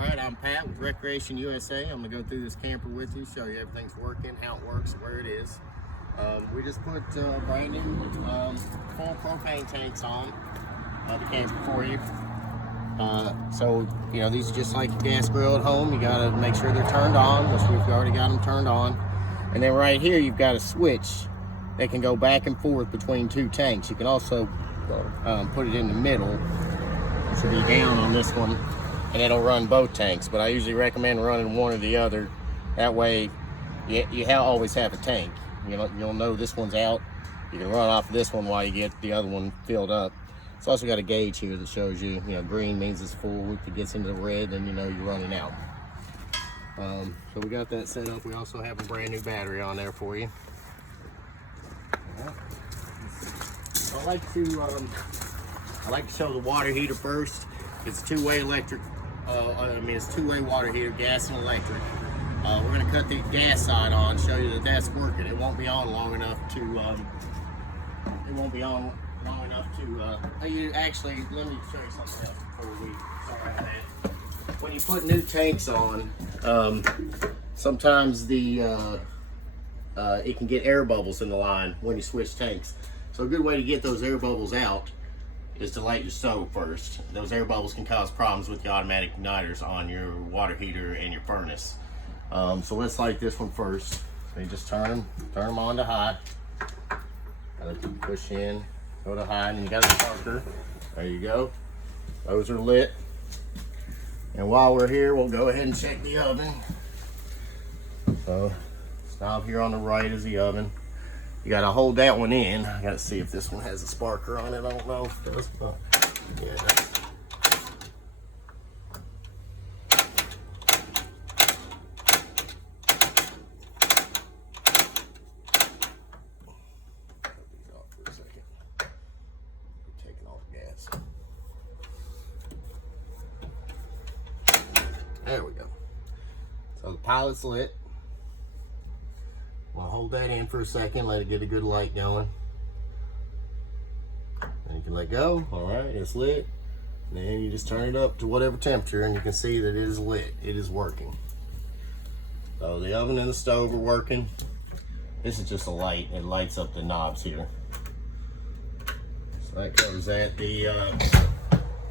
right, I'm Pat with Recreation USA. I'm going to go through this camper with you, show you everything's working, how it works, where it is. We just put brand new full propane tanks on the camper for you. So, you know, these are just like a gas grill at home. You got to make sure they're turned on, which we've already got them turned on. And then right here, you've got a switch that can go back and forth between two tanks. You can also put it in the middle. This will be down on this one, and it'll run both tanks. But I usually recommend running one or the other. That way, you always have a tank. You'll know this one's out. You can run off of this one while you get the other one filled up. It's also got a gauge here that shows you, green means it's full. If it gets into the red, then you know you're running out. So we got that set up. We also have a brand new battery on there for you. I like to show the water heater first. It's two-way electric. It's two-way water heater, gas and electric. We're going to cut the gas side on, show you that that's working. It won't be on long enough to. Actually, let me show you something else before we start on that. When you put new tanks on, sometimes it can get air bubbles in the line when you switch tanks. So a good way to get those air bubbles out is to light your stove first. Those air bubbles can cause problems with the automatic igniters on your water heater and your furnace. So let's light this one first. So you just turn them on to high. Push in, go to high, and you got a starter. There you go. Those are lit. And while we're here, we'll go ahead and check the oven. So knob here on the right is the oven. You gotta hold that one in. I gotta see if this one has a sparker on it. I don't know if it does, but yeah. These off for a second. Taking off gas. There we go. So the pilot's lit. I'll hold that in for a second, let it get a good light going. And you can let go. All right, it's lit. And then you just turn it up to whatever temperature, and you can see that it is lit. It is working. So the oven and the stove are working. This is just a light. It lights up the knobs here. So that covers that.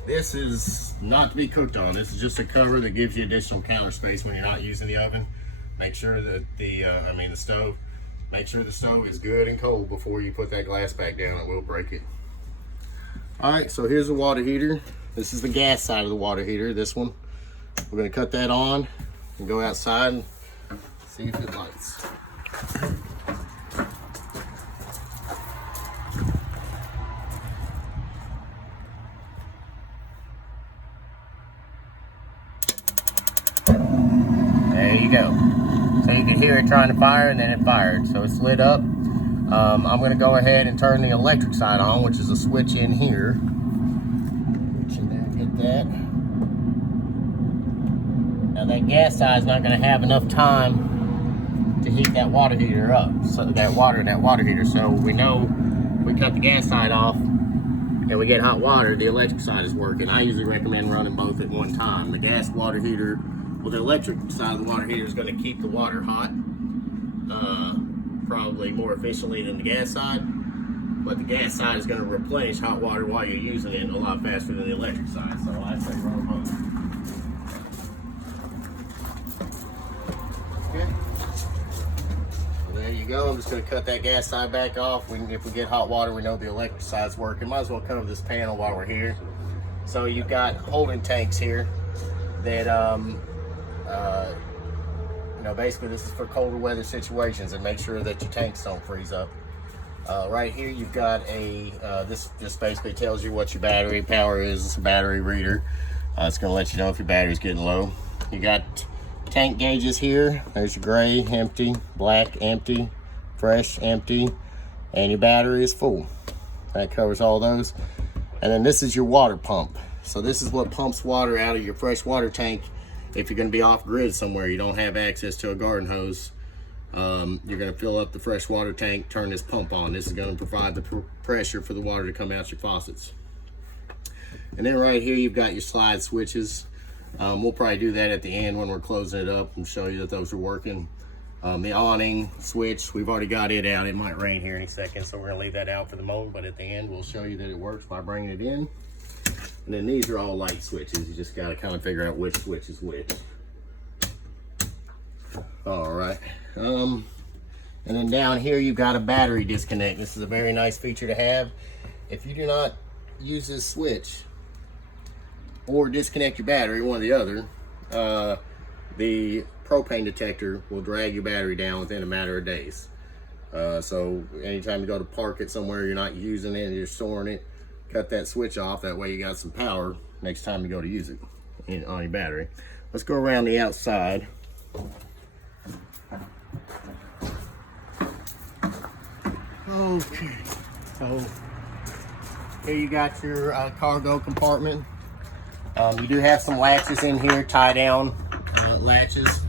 This is not to be cooked on. This is just a cover that gives you additional counter space when you're not using the oven. Make sure that the stove, make sure the stove is good and cold before you put that glass back down. It will break it. All right, so here's the water heater. This is the gas side of the water heater, this one. We're gonna cut that on and go outside and see if it lights. There you go. So you can hear it trying to fire, and then it fired. So it's lit up. I'm going to go ahead and turn the electric side on, which is a switch in here. Reach in there and get that. Now that gas side is not going to have enough time to heat that water heater up. So that water heater. So we know we cut the gas side off and we get hot water, the electric side is working. I usually recommend running both at one time. The gas water heater, well, the electric side of the water heater is going to keep the water hot, probably more efficiently than the gas side. But the gas side is going to replenish hot water while you're using it a lot faster than the electric side. So I say run both. Okay. So there you go. I'm just going to cut that gas side back off. If we get hot water, we know the electric side's working. Might as well cover this panel while we're here. So you've got holding tanks here that basically this is for colder weather situations, and make sure that your tanks don't freeze up. Right here you've got this just basically tells you what your battery power is. It's a battery reader. It's going to let you know if your battery's getting low. You got tank gauges here. There's your gray, empty, black, empty, fresh, empty, and your battery is full. That covers all those. And then this is your water pump. So this is what pumps water out of your fresh water tank. If you're going to be off grid somewhere, you don't have access to a garden hose, you're going to fill up the fresh water tank, turn this pump on. This is going to provide the pressure for the water to come out your faucets. And then right here you've got your slide switches. We'll probably do that at the end when we're closing it up and show you that those are working. The awning switch, we've already got it out. It might rain here any second, so we're gonna leave that out for the moment, but at the end we'll show you that it works by bringing it in. And then these are all light switches. You just gotta kind of figure out which switch is which. All right. And then down here you've got a battery disconnect. This is a very nice feature to have. If you do not use this switch or disconnect your battery, one or the other, the propane detector will drag your battery down within a matter of days. So anytime you go to park it somewhere you're not using it and you're storing it, cut that switch off. That way you got some power next time you go to use it on your battery. Let's go around the outside. Okay, so here you got your cargo compartment. You do have some latches in here, tie down latches.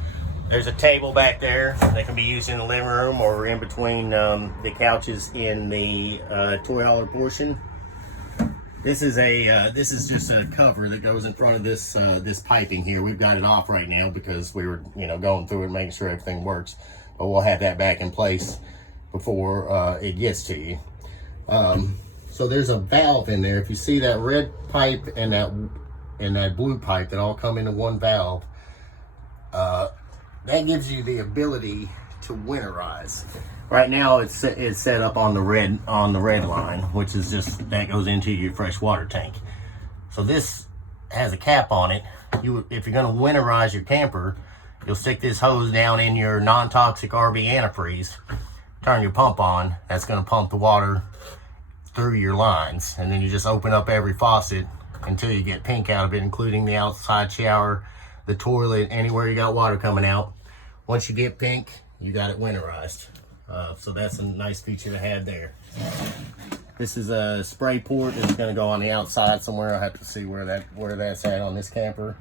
There's a table back there that can be used in the living room or in between the couches in the toy hauler portion. This is just a cover that goes in front of this this piping here. We've got it off right now because we were going through it, making sure everything works. But we'll have that back in place before it gets to you. So there's a valve in there. If you see that red pipe and that blue pipe that all come into one valve, that gives you the ability to winterize. Right now it's set up on the red line, which is just that goes into your fresh water tank. So this has a cap on it. If you're going to winterize your camper, you'll stick this hose down in your non-toxic RV antifreeze, turn your pump on. That's going to pump the water through your lines, and then you just open up every faucet until you get pink out of it, including the outside shower, the toilet, anywhere you got water coming out. Once you get pink, you got it winterized. So that's a nice feature to have there. This is a spray port that's going to go on the outside somewhere. I'll have to see where that's at on this camper.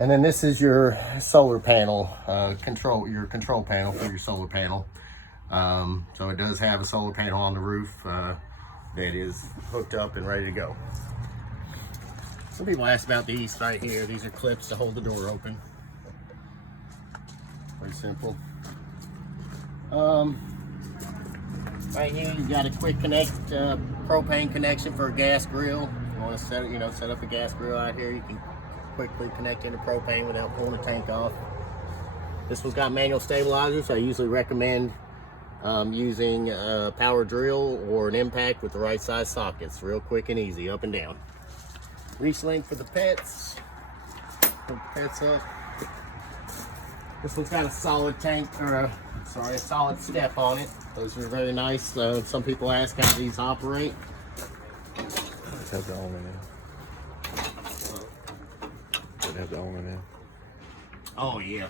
And then this is your solar panel, your control panel for your solar panel. So it does have a solar panel on the roof that is hooked up and ready to go. Some people ask about these right here. These are clips to hold the door open. Very simple. Right here you've got a quick connect propane connection for a gas grill. If you want to set up a gas grill out here, you can quickly connect into propane without pulling the tank off. This one's got manual stabilizers. I usually recommend using a power drill or an impact with the right size sockets. Real quick and easy, up and down. Reach link for the pets. Put the pets up. This one's got a solid tank, or a solid step on it. Those are very nice. Some people ask how these operate. Let's have the awning in. Let's have the awning in. Oh yeah.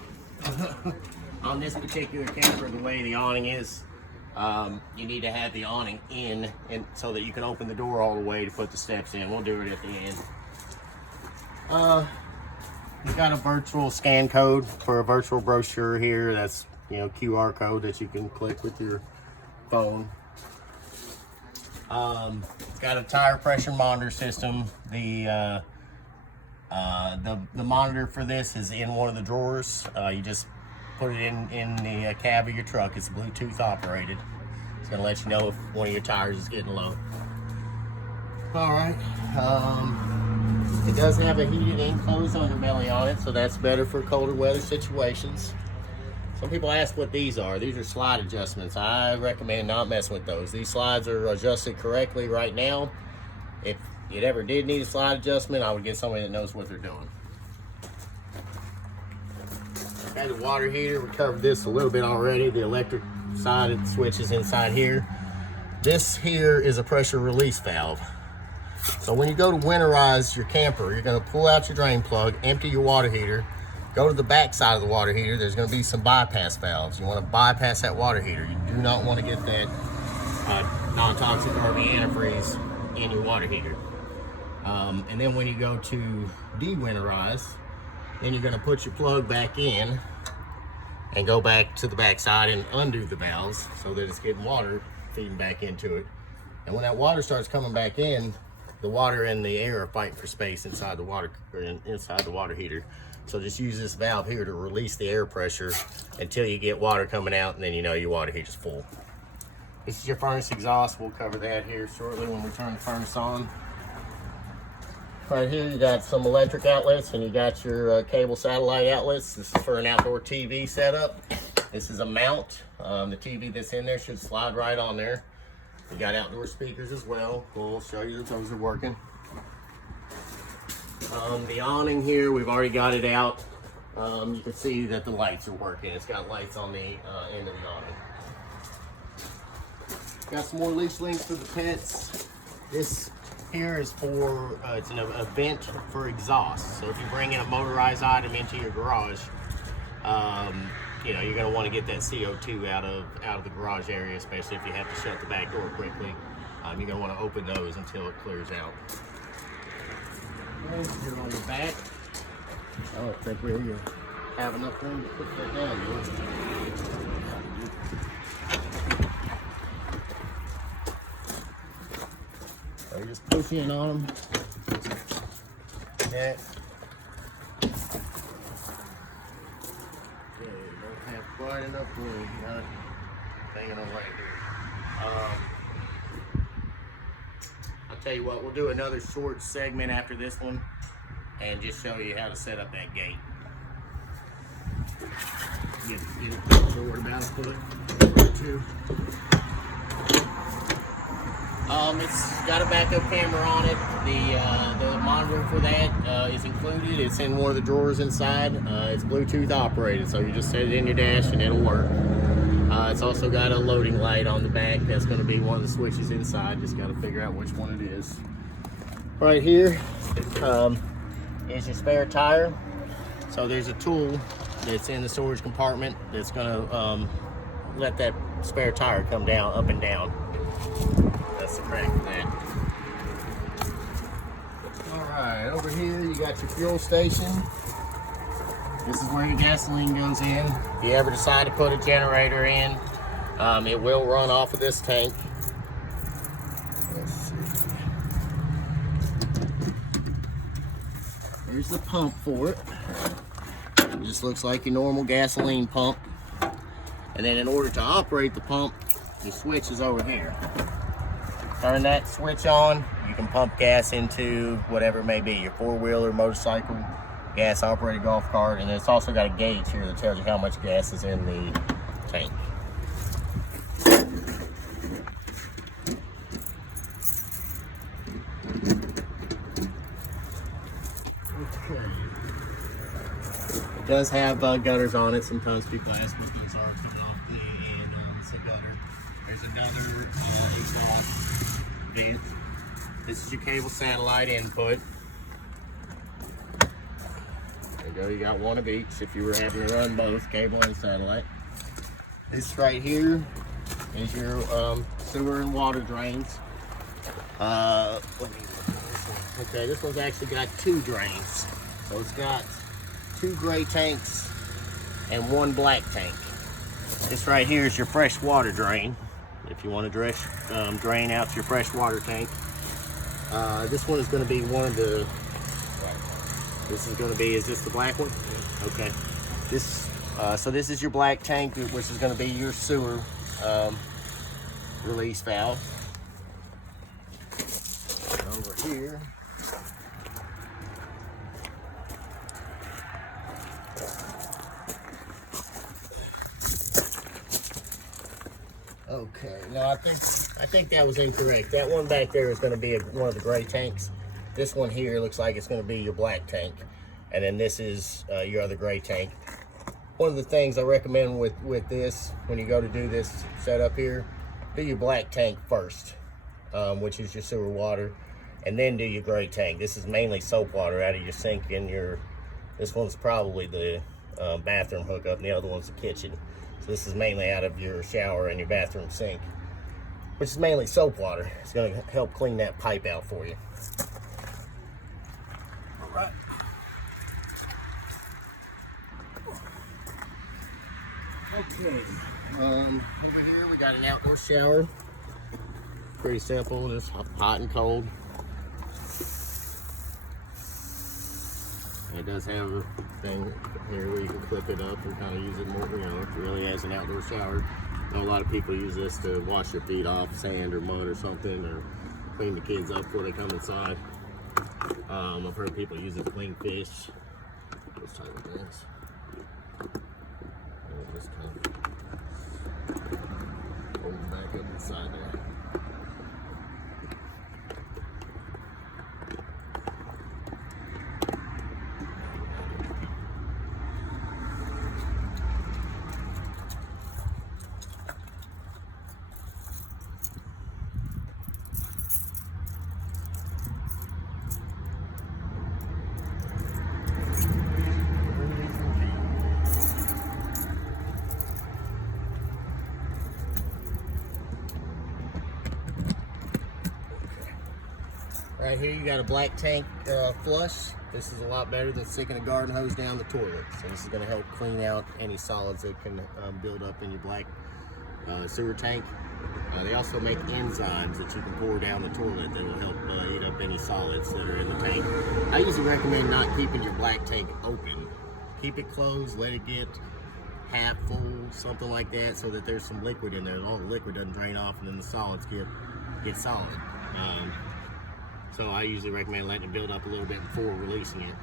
On this particular camper, the way the awning is, you need to have the awning in, and so that you can open the door all the way to put the steps in. We'll do it at the end. You've got a virtual scan code for a virtual brochure here. That's QR code that you can click with your phone. It's got a tire pressure monitor system. The monitor for this is in one of the drawers. You just put it in the cab of your truck. It's Bluetooth operated. It's gonna let you know if one of your tires is getting low. All right. It does have a heated enclosed underbelly on it, so that's better for colder weather situations. Some people ask what these are. These are slide adjustments. I recommend not messing with those. These slides are adjusted correctly right now. If it ever did need a slide adjustment, I would get somebody that knows what they're doing. Got the water heater. We covered this a little bit already. The electric side of the switch is inside here. This here is a pressure release valve. So when you go to winterize your camper, you're going to pull out your drain plug, empty your water heater, go to the back side of the water heater. There's going to be some bypass valves. You want to bypass that water heater. You do not want to get that non-toxic RV antifreeze in your water heater. And then when you go to de-winterize, then you're going to put your plug back in and go back to the back side and undo the valves so that it's getting water feeding back into it. And when that water starts coming back in, the water and the air are fighting for space inside the water, or inside the water heater. So just use this valve here to release the air pressure until you get water coming out, and then you know your water heater's full. This is your furnace exhaust. We'll cover that here shortly when we turn the furnace on. Right here you got some electric outlets, and you got your cable satellite outlets. This is for an outdoor TV setup. This is a mount. The TV that's in there should slide right on there. You got outdoor speakers as well. We'll show you that those are working. The awning here, we've already got it out. You can see that the lights are working. It's got lights on the end of the awning. Got some more leash links for the pets. This here is for, it's an event for exhaust. So if you bring in a motorized item into your garage, you know, you're going to want to get that CO2 out of the garage area, especially if you have to shut the back door quickly. You're going to want to open those until it clears out. And here on the back, I don't think we have enough room to put that down. So you just push in on them. That. Don't have quite enough room. You got it hanging away here. I'll tell you what, we'll do another short segment after this one and just show you how to set up that gate. Get it forward about a foot or two. It's got a backup camera on it. The monitor for that is included. It's in one of the drawers inside. It's Bluetooth operated, so you just set it in your dash and it'll work. It's also got a loading light on the back. That's going to be one of the switches inside. Just got to figure out which one it is. Right here is your spare tire. So there's a tool that's in the storage compartment that's going to let that spare tire come down, up and down. That's the crack for that. Alright, over here you got your fuel station. This is where your gasoline goes in. If you ever decide to put a generator in, it will run off of this tank. Let's see. Here's the pump for it. It just looks like your normal gasoline pump. And then in order to operate the pump, the switch is over here. Turn that switch on, you can pump gas into whatever it may be, your four-wheeler, motorcycle, gas-operated golf cart, and it's also got a gauge here that tells you how much gas is in the tank. Okay. It does have gutters on it. Sometimes people ask what those are coming off the end. It's a gutter. There's another exhaust vent. This is your cable satellite input. There you go, you got one of each if you were having to run both cable and satellite. This right here is your sewer and water drains. Let me look at this one. Okay, this one's actually got two drains. So it's got two gray tanks and one black tank. This right here is your fresh water drain. If you want to drain out your fresh water tank. This one is going to be one of the, this is going to be, is this the black one? Okay. This, so this is your black tank, which is going to be your sewer release valve. Over here. Okay, no, I think that was incorrect. That one back there is going to be one of the gray tanks. This one here looks like it's going to be your black tank, and then this is your other gray tank. One of the things I recommend with this, when you go to do this setup here, do your black tank first, which is your sewer water, and then do your gray tank. This is mainly soap water out of your sink and this one's probably the bathroom hookup, and the other one's the kitchen. So this is mainly out of your shower and your bathroom sink, which is mainly soap water. It's going to help clean that pipe out for you. All right. Okay. Over here we got an outdoor shower. Pretty simple, just hot and cold. It does have a thing here where you can flip it up and kind of use it more, you know, really as an outdoor shower. I know a lot of people use this to wash their feet off sand or mud or something, or clean the kids up before they come inside. I've heard people use it to clean fish, those type of things. And it just kind of holds back up inside there. Right here you got a black tank flush. This is a lot better than sticking a garden hose down the toilet. So this is going to help clean out any solids that can build up in your black sewer tank. They also make enzymes that you can pour down the toilet that will help eat up any solids that are in the tank. I usually recommend not keeping your black tank open. Keep it closed, let it get half full, something like that, so that there's some liquid in there. All the liquid doesn't drain off and then the solids get solid. So I usually recommend letting it build up a little bit before releasing it.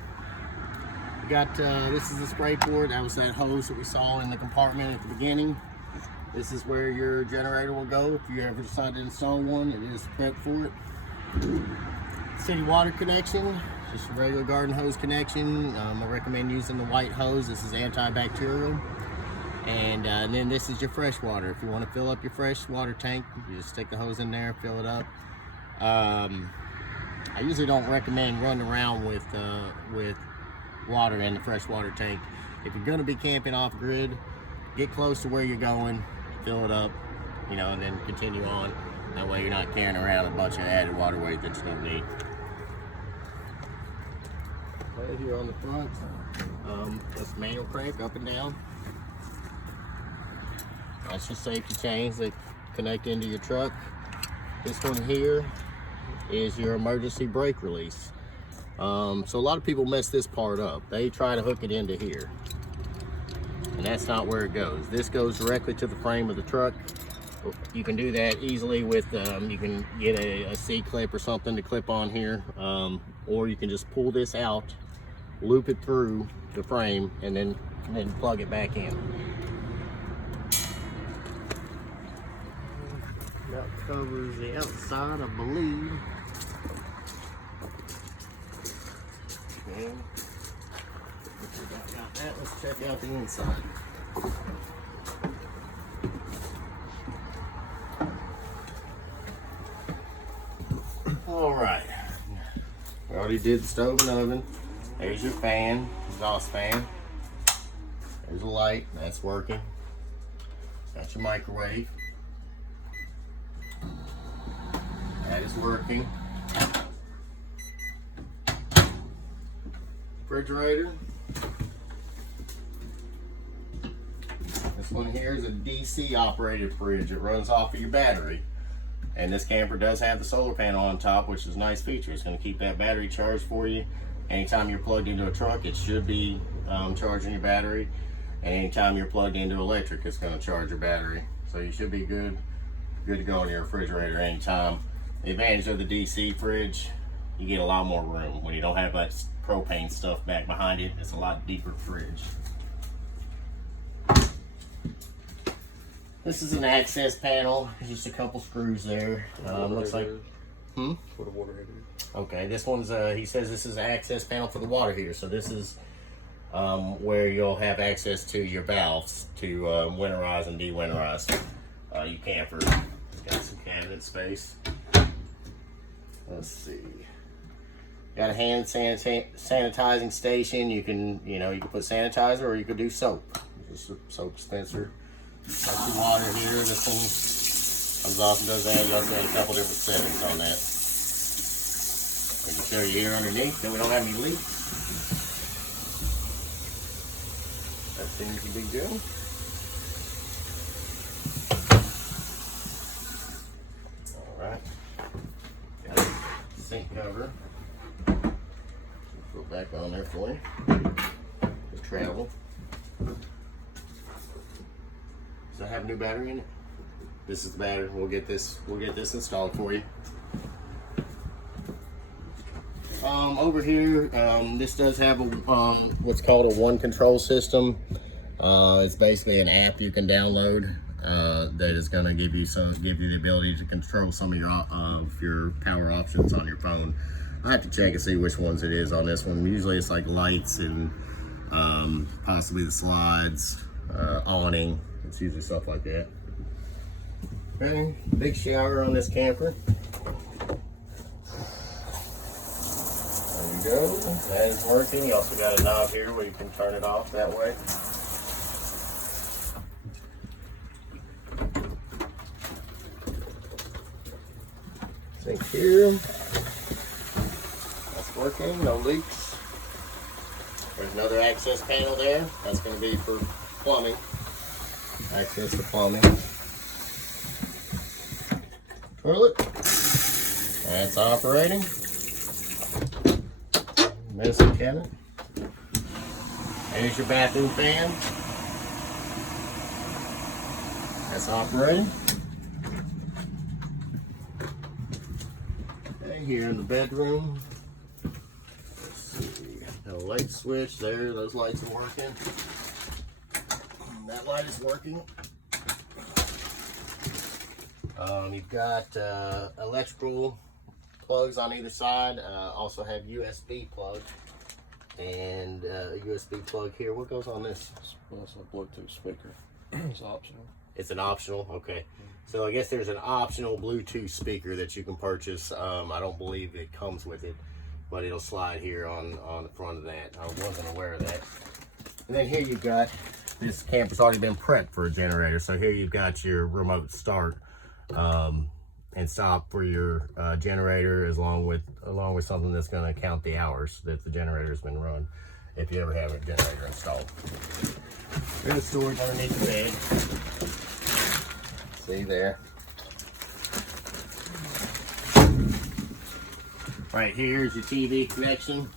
We got, this is the spray port. That was that hose that we saw in the compartment at the beginning. This is where your generator will go if you ever decide to install one. It is prepped for it. City water connection, just a regular garden hose connection. I recommend using the white hose. This is antibacterial. And then this is your fresh water. If you want to fill up your fresh water tank, you just stick the hose in there, fill it up. I usually don't recommend running around with water in the freshwater tank. If you're going to be camping off grid, get close to where you're going, fill it up, you know, and then continue on. That way you're not carrying around a bunch of added water weight that you don't need. Right here on the front, that's manual crank up and down. That's your safety chains that connect into your truck. This one here is your emergency brake release. So a lot of people mess this part up. They try to hook it into here, and that's not where it goes. This goes directly to the frame of the truck. You can do that easily with, you can get a C-clip or something to clip on here, or you can just pull this out, loop it through the frame, and then plug it back in. That covers the outside, I believe. Okay. Got that. Let's check out the inside. All right. We already did the stove and oven. There's your fan, exhaust fan. There's a light, that's working. Got your microwave. That is working. Refrigerator. This one here is a DC operated fridge. It runs off of your battery. And this camper does have the solar panel on top, which is a nice feature. It's going to keep that battery charged for you. Anytime you're plugged into a truck, it should be charging your battery. And anytime you're plugged into electric, it's going to charge your battery. So you should be good to go in your refrigerator anytime. The advantage of the DC fridge, you get a lot more room. When you don't have that propane stuff back behind it, it's a lot deeper fridge. This is an access panel. There's just a couple screws there. Looks like, For the water heater. okay, this one's, he says this is an access panel for the water heater. So this is where you'll have access to your valves to winterize and de-winterize your camper. Got some cabinet space. Let's see. Got a hand sanitizing station. You can put sanitizer or you could do soap. Just a soap dispenser. Got your water heater. This one comes off and does that. You also have a couple different settings on that. I can show you here underneath. Then we don't have any leaks. That seems to be good. Alright. Got a sink cover. Put back on there for you. travel. Does it have a new battery in it? This is the battery. We'll get this installed for you. Over here, this does have a what's called a one control system. It's basically an app you can download that is going to give you the ability to control some of your power options on your phone. I have to check and see which ones it is on this one. Usually it's like lights and possibly the slides, awning. It's usually stuff like that. Okay, big shower on this camper. There you go. That is working. You also got a knob here where you can turn it off that way. Sink here. That's working. No leaks. There's another access panel there. That's going to be for plumbing. Access to plumbing. Toilet. That's operating. Medicine cabinet. There's your bathroom fan. That's operating. Okay, here in the bedroom. Let's see. Got a light switch there. Those lights are working. That light is working. You've got electrical plugs on either side. Also have USB plug and a USB plug here. What goes on this? It's a Bluetooth speaker. It's optional. It's an optional. Okay. So I guess there's an optional Bluetooth speaker that you can purchase. I don't believe it comes with it, but it'll slide here on the front of that. I wasn't aware of that. And then here you've got, this camper's already been prepped for a generator. So here you've got your remote start and stop for your generator, along with something that's going to count the hours that the generator has been run, if you ever have a generator installed. Here's the storage underneath the bed. See there. Right here is your TV connection,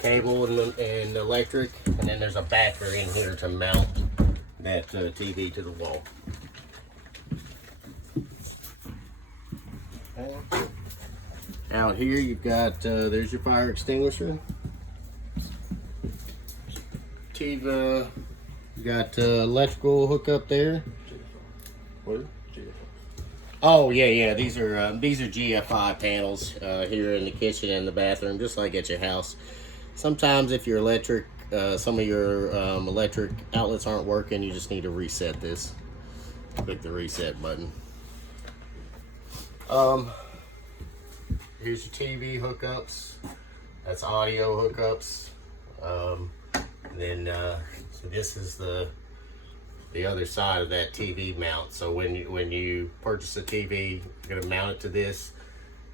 cable and electric, and then there's a battery in here to mount that TV to the wall. Okay. Out here you've got, there's your fire extinguisher. TV, you got electrical hookup there. What? Oh yeah, these are GFI panels here in the kitchen and the bathroom, just like at your house. Sometimes if your electric, some of your electric outlets aren't working, you just need to reset this. Click the reset button. Here's your TV hookups. That's audio hookups. So this is the other side of that TV mount. So when you purchase a TV, you're gonna mount it to this,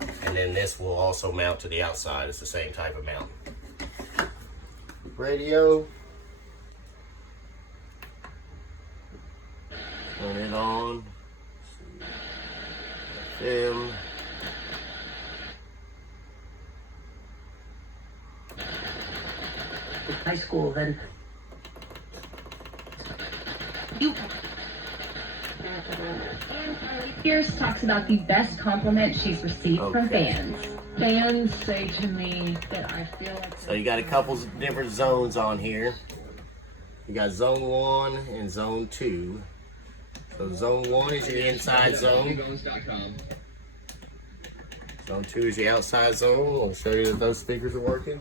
and then this will also mount to the outside. It's the same type of mount. Radio. Turn it on. Film. High school, then you. Pierce talks about the best compliment she's received from fans. Fans say to me that I feel like. So you got a couple different zones on here. You got zone 1 and zone 2. So zone 1 is your inside zone. Zone 2 is your outside zone. I'll show you that those speakers are working.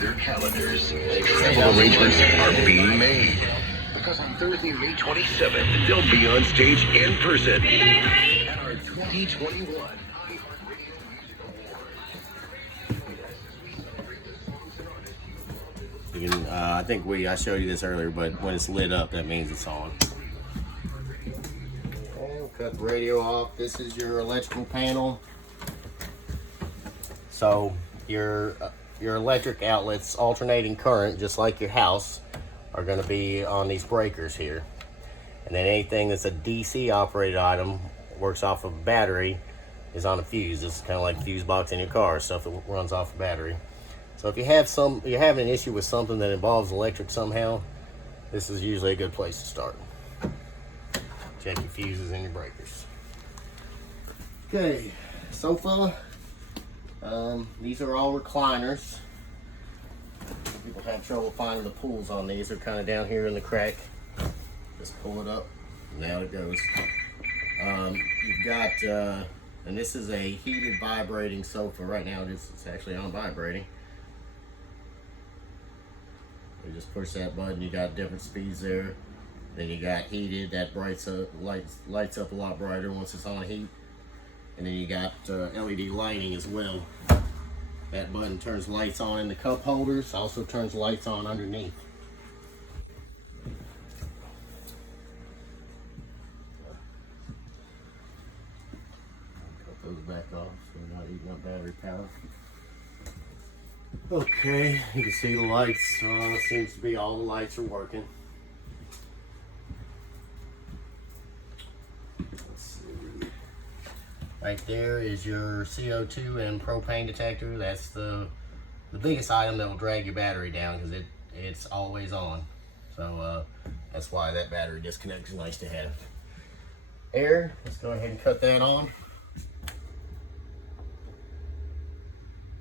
Their calendars. Travel arrangements are being made. Because on Thursday, May 27th, they'll be on stage in person at our 2021. You can, I think I showed you this earlier, but when it's lit up, that means it's on. Okay, cut the radio off. This is your electrical panel. So your electric outlets, alternating current, just like your house, are going to be on these breakers here. And then anything that's a DC operated item works off of a battery. is on a fuse. This is kind of like a fuse box in your car, stuff that runs off the battery. So if you're having an issue with something that involves electric somehow, this is usually a good place to start. Check your fuses and your breakers. Okay, sofa. These are all recliners. People have trouble finding the pulls on these. They're kind of down here in the crack. Just pull it up, and out it goes. You've got, and this is a heated vibrating sofa. Right now it's actually on vibrating. You just push that button, you got different speeds there. Then you got heated, that lights up a lot brighter once it's on heat. And then you got LED lighting as well. That button turns lights on in the cup holders, also turns lights on underneath. Cut those back off so they're not eating up battery power. Okay, you can see the lights. Seems to be all the lights are working. Let's see. Right there is your CO2 and propane detector. That's the biggest item that will drag your battery down because it's always on. So that's why that battery disconnect is nice to have. Air, let's go ahead and cut that on.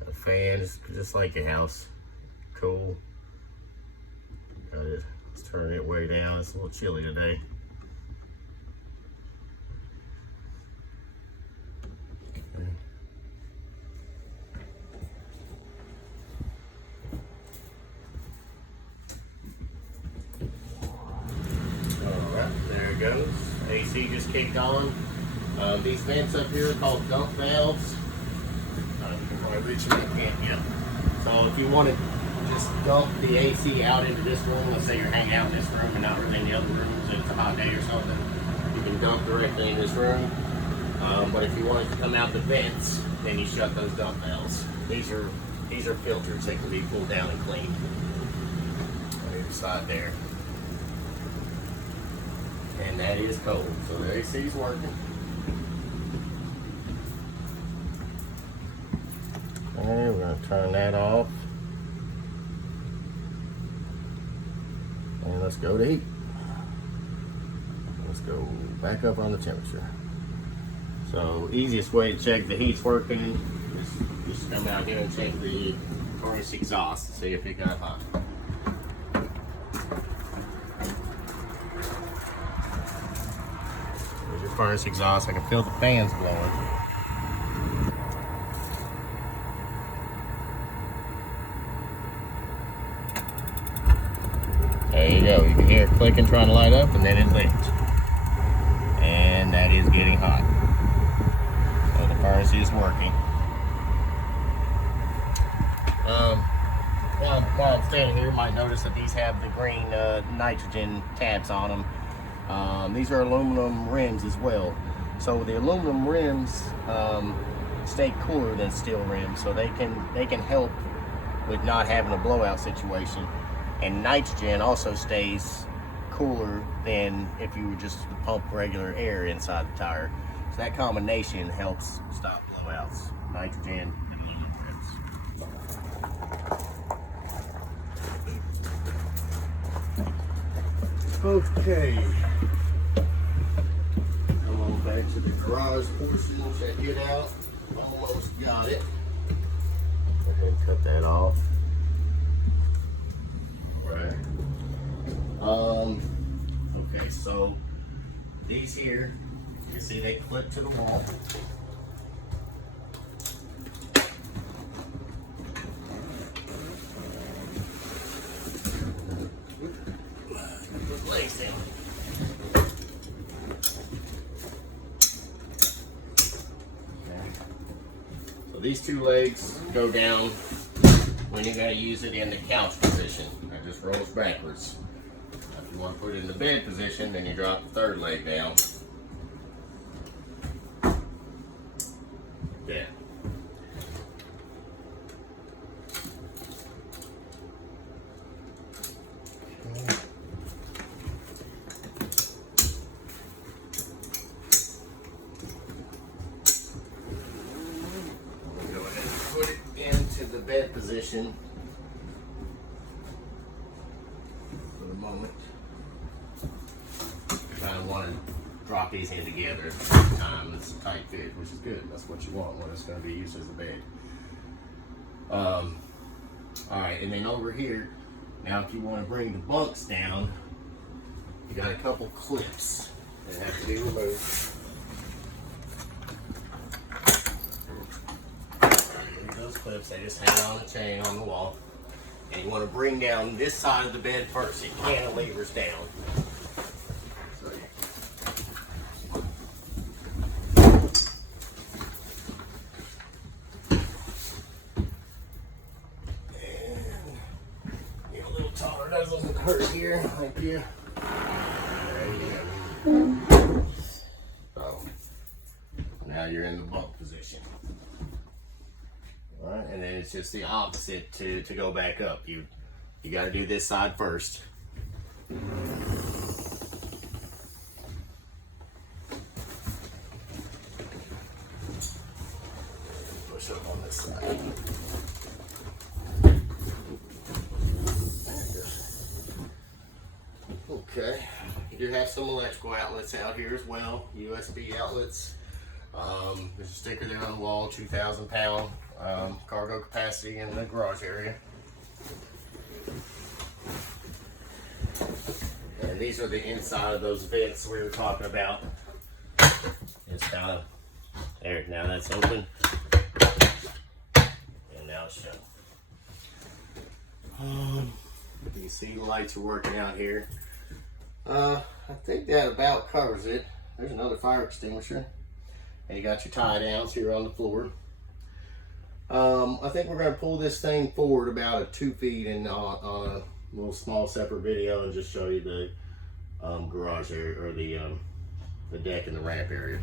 A fan is just like your house. Cool. Let's turn it way down. It's a little chilly today. Goes. AC just kicked on. These vents up here are called dump valves. You can probably reach them up, can't you? So if you want to just dump the AC out into this room, let's say you're hanging out in this room and not really in the other rooms, and it's a hot day or something, you can dump directly in this room. But if you want it to come out the vents, then you shut those dump valves. These are filters that can be pulled down and cleaned. On either side there. And that is cold, so the AC is working. Okay, we're going to turn that off. And let's go to heat. Let's go back up on the temperature. So, easiest way to check the heat's working is just come out here and check the furnace exhaust to see if it got hot. Furnace exhaust. I can feel the fans blowing. There you go. You can hear it clicking, trying to light up, and then it lit. And that is getting hot. So the furnace is working. While I'm standing here, you might notice that these have the green nitrogen tabs on them. These are aluminum rims as well. So the aluminum rims stay cooler than steel rims, so they can help with not having a blowout situation. And nitrogen also stays cooler than if you were just to pump regular air inside the tire. So that combination helps stop blowouts. Nitrogen and aluminum rims. Okay. Back to the garage portion, check it out. Almost got it. Go ahead and cut that off. Alright. Okay, so these here, you see they clip to the wall. Put legs in. These two legs go down when you're going to use it in the couch position. It just rolls backwards. If you want to put it in the bed position, then you drop the third leg down. Yeah. bed position for the moment. Kind of want to drop these in together at the same time. It's a tight fit, which is good. That's what you want when it's going to be used as a bed. All right, and then over here, now if you want to bring the bunks down, you got a couple clips that have to be removed. Those clips, they just hang on a chain on the wall. And you want to bring down this side of the bed first. It cantilevers down. So, and get a little taller, doesn't hurt here, like you. There you go. So, now you're in the bunk position. Alright, and then it's just the opposite to go back up. You got to do this side first. Push up on this side. There it goes. Okay, you do have some electrical outlets out here as well, USB outlets. There's a sticker there on the wall, 2,000 pound cargo capacity in the garage area. And these are the inside of those vents we were talking about. It's kind of there. Now that's open, and now it's shut. You see the lights are working out here. I think that about covers it. There's another fire extinguisher. And you got your tie downs here on the floor. I think we're going to pull this thing forward about 2 feet and on a little small separate video and just show you the garage area, or the deck and the ramp area.